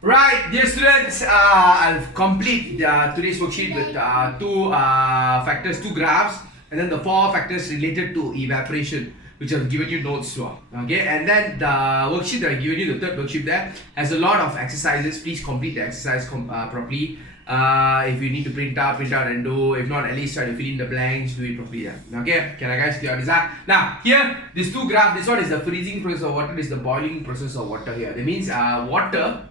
Right, dear students, I'll complete today's worksheet with two factors, two graphs, and then the four factors related to evaporation, which I've given you notes for. Okay, and then the worksheet that I've given you, the third worksheet there, has a lot of exercises. Please complete the exercise properly. If you need to print out and do. If not, at least try to fill in the blanks, do it properly. Okay, can I guys clear this out? Now, here, these two graphs, this one is the freezing process of water, this is the boiling process of water here. That means water,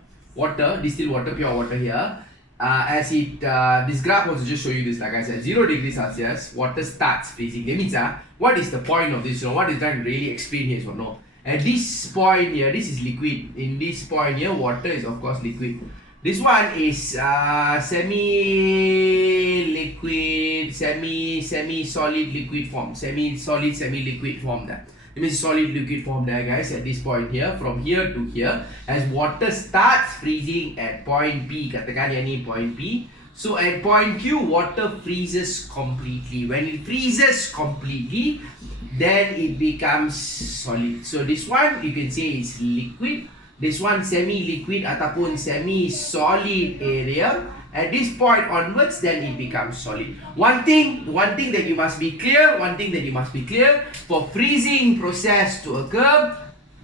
distilled water, pure water here. This graph wants to just show you this, like I said, 0 degrees Celsius, water starts freezing. That means, what is the point of this? What is trying to really explain here is what? No. At this point here, this is liquid. In this point here, water is of course liquid. This one is semi-liquid, semi-solid liquid form, semi-solid, semi-liquid form there. It means solid liquid form there, guys, at this point here, from here to here, as water starts freezing at point P, katakan yang ni point P. So at point Q, water freezes completely. When it freezes completely, then it becomes solid. So this one, you can say is liquid. This one semi-liquid ataupun semi-solid area. At this point onwards, then it becomes solid. One thing that you must be clear, for freezing process to occur,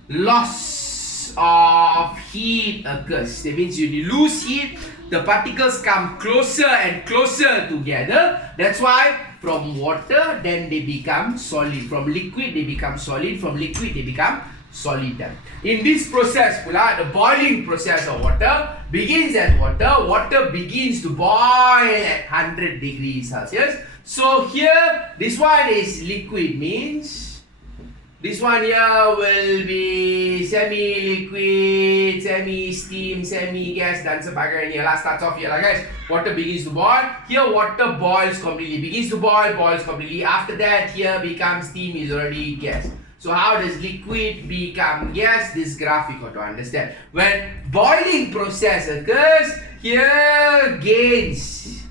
loss of heat occurs. That means you lose heat, the particles come closer and closer together. That's why from water, then they become solid. From liquid, they become solid. From liquid, they become solid. In this process, the boiling process of water begins at water begins to boil at 100 degrees Celsius. So here, this one is liquid, means this one here will be semi-liquid, semi-steam, semi-gas dan sebagainya lah. Starts off here lah, guys. Water begins to boil. Here water boils completely, begins to boils completely. After that, here becomes steam, is already gas. So how does liquid become gas? This graph you got to understand. When boiling process occurs, here gains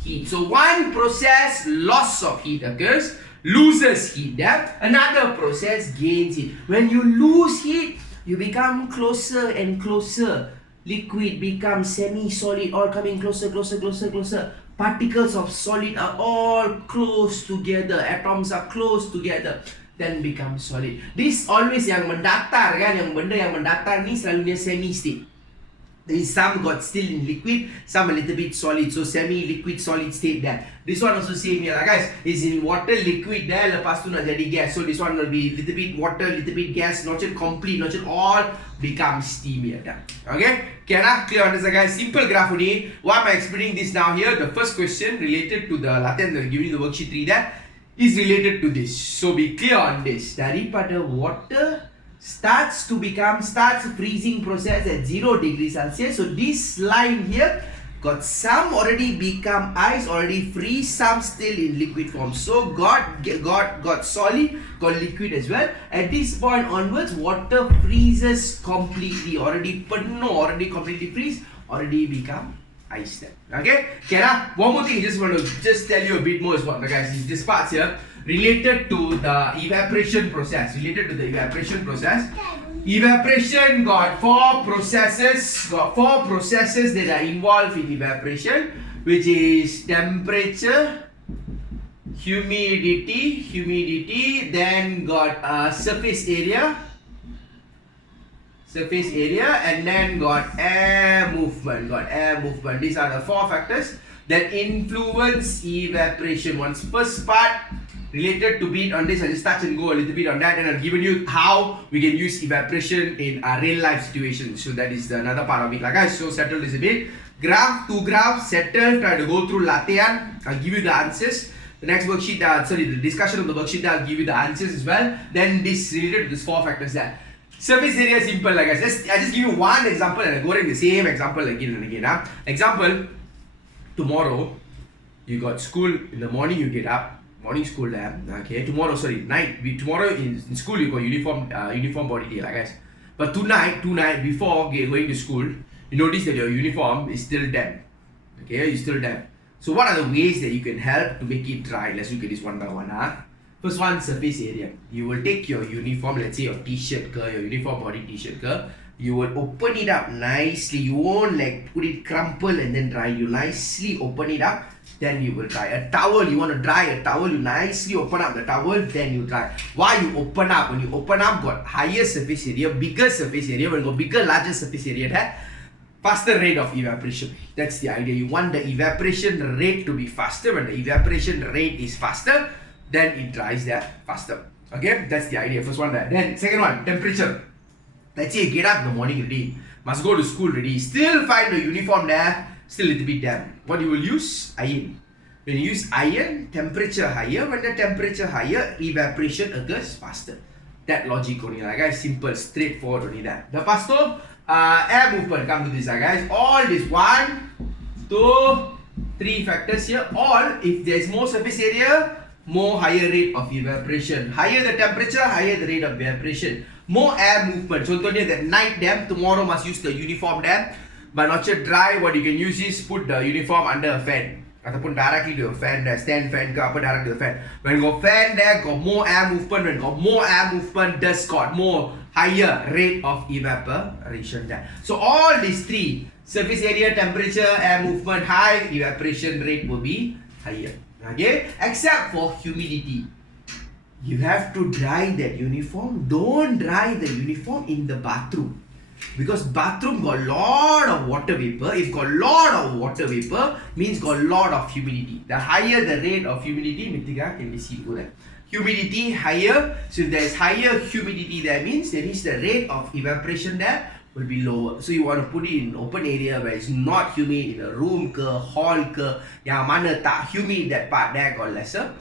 heat. So one process, loss of heat occurs, loses heat depth. Another process gains heat. When you lose heat, you become closer and closer. Liquid becomes semi-solid, all coming closer. Particles of solid are all close together. Atoms are close together. Then become solid. This always yang mendatar kan, yang benda yang mendatar ni selalunya semi-state. Some got still in liquid, some a little bit solid. So semi-liquid solid state there. This one also same here lah guys. Is in water liquid there, lepas tu nak jadi gas. So this one will be little bit water, little bit gas, not yet complete, not yet all become steam here. Okay? Can I clear on this guys? Simple graph only. Why am I explaining this now here? The first question related to the Latin that giving the worksheet 3 there is related to this. So be clear on this. Daripada water starts freezing process at 0 degrees Celsius. So this line here got some already become ice, already freeze, some still in liquid form. So got solid, got liquid as well. At this point onwards, water freezes completely, already completely freeze, already become ice then. Okay? One more thing, just want to tell you a bit more is what, guys, is this part here related to the evaporation process. Evaporation got four processes that are involved in evaporation, which is temperature, humidity, then got surface area, and then got air movement. These are the four factors that influence evaporation. Once first part related to bit on this, I'll just touch and go a little bit on that, and I've given you how we can use evaporation in a real life situation. So that is another part of it, guys. So settle this a bit. Two graphs, settle, try to go through latihan. I'll give you the answers. The next worksheet, the discussion of the worksheet, I'll give you the answers as well. Then this related to these four factors there. Surface area is simple, like I just give you one example and I go in the same example again and again. Example, tomorrow you got school in the morning, you get up, morning school there. Okay, tomorrow in school you got uniform body day, like guys. But tonight before going to school, you notice that your uniform is still damp. Okay, it's still damp. So what are the ways that you can help to make it dry? Let's look at this one by one. First one, surface area. You will take your uniform, let's say your t-shirt, your uniform body t-shirt, You will open it up nicely. You won't like put it crumple and then dry. You nicely open it up, then you will dry. A towel, you want to dry a towel, you nicely open up the towel, then you dry. Why you open up? When you open up, got higher surface area, bigger surface area. When you got bigger, larger surface area, that faster rate of evaporation. That's the idea. You want the evaporation rate to be faster. When the evaporation rate is faster, then it dries there faster. Okay, that's the idea. First one there. Then second one, temperature. Let's say you get up in the morning already, must go to school already, still find the uniform there, still a little bit damp. What you will use? Iron. When you use iron, temperature higher. When the temperature higher, evaporation occurs faster. That logic only, guys. Simple, straightforward only that. The pass to air movement. Come to this, guys. All this 1, 2, 3 factors here. All, if there is more surface area, more higher rate of evaporation. Higher the temperature, higher the rate of evaporation. More air movement. Contohnya that night dam, tomorrow must use the uniform dam. But not yet dry, what you can use is put the uniform under a fan. Ataupun directly to a fan there, stand fan ke apa direct to the fan. When got fan there, got more air movement. When got more air movement, dust got more higher rate of evaporation there. So all these three, surface area, temperature, air movement, high, evaporation rate will be higher. Okay, except for humidity. You have to dry that uniform. Don't dry the uniform in the bathroom, because bathroom got lot of water vapor. If got lot of water vapor, means got lot of humidity. The higher the rate of humidity, Mithika, can we see go there? Humidity higher. So if there is higher humidity, that means the rate of evaporation there will be lower. So you want to put it in open area where it's not humid, in a room ke, hall ke, yang mana tak humid, that part there got lesser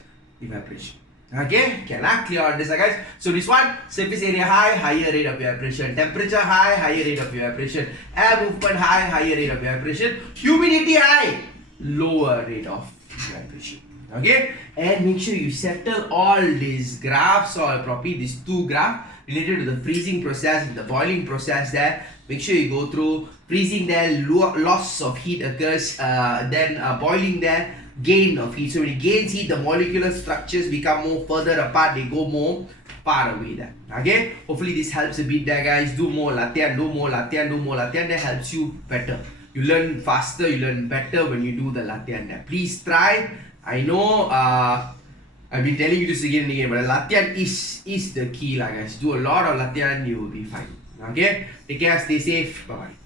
evaporation. Okay, clear on this, guys. So this one, surface area high, higher rate of evaporation. Temperature high, higher rate of evaporation. Air movement high, higher rate of evaporation. Humidity high, lower rate of evaporation. Okay, and make sure you settle all these graphs all properly. These two graphs related to the freezing process and the boiling process there. Make sure you go through freezing there, loss of heat occurs, then boiling there, gain of heat. So when it gains heat, the molecular structures become more further apart, they go more far away there. Okay, hopefully this helps a bit there, guys. Do more latihan, do more latihan, do more latihan. That helps you better. You learn faster, you learn better when you do the latihan there. Please try. I know I've been telling you this again and again, but latihan is the key, guys. Do a lot of latihan, you will be fine. Okay, take care, stay safe, bye bye.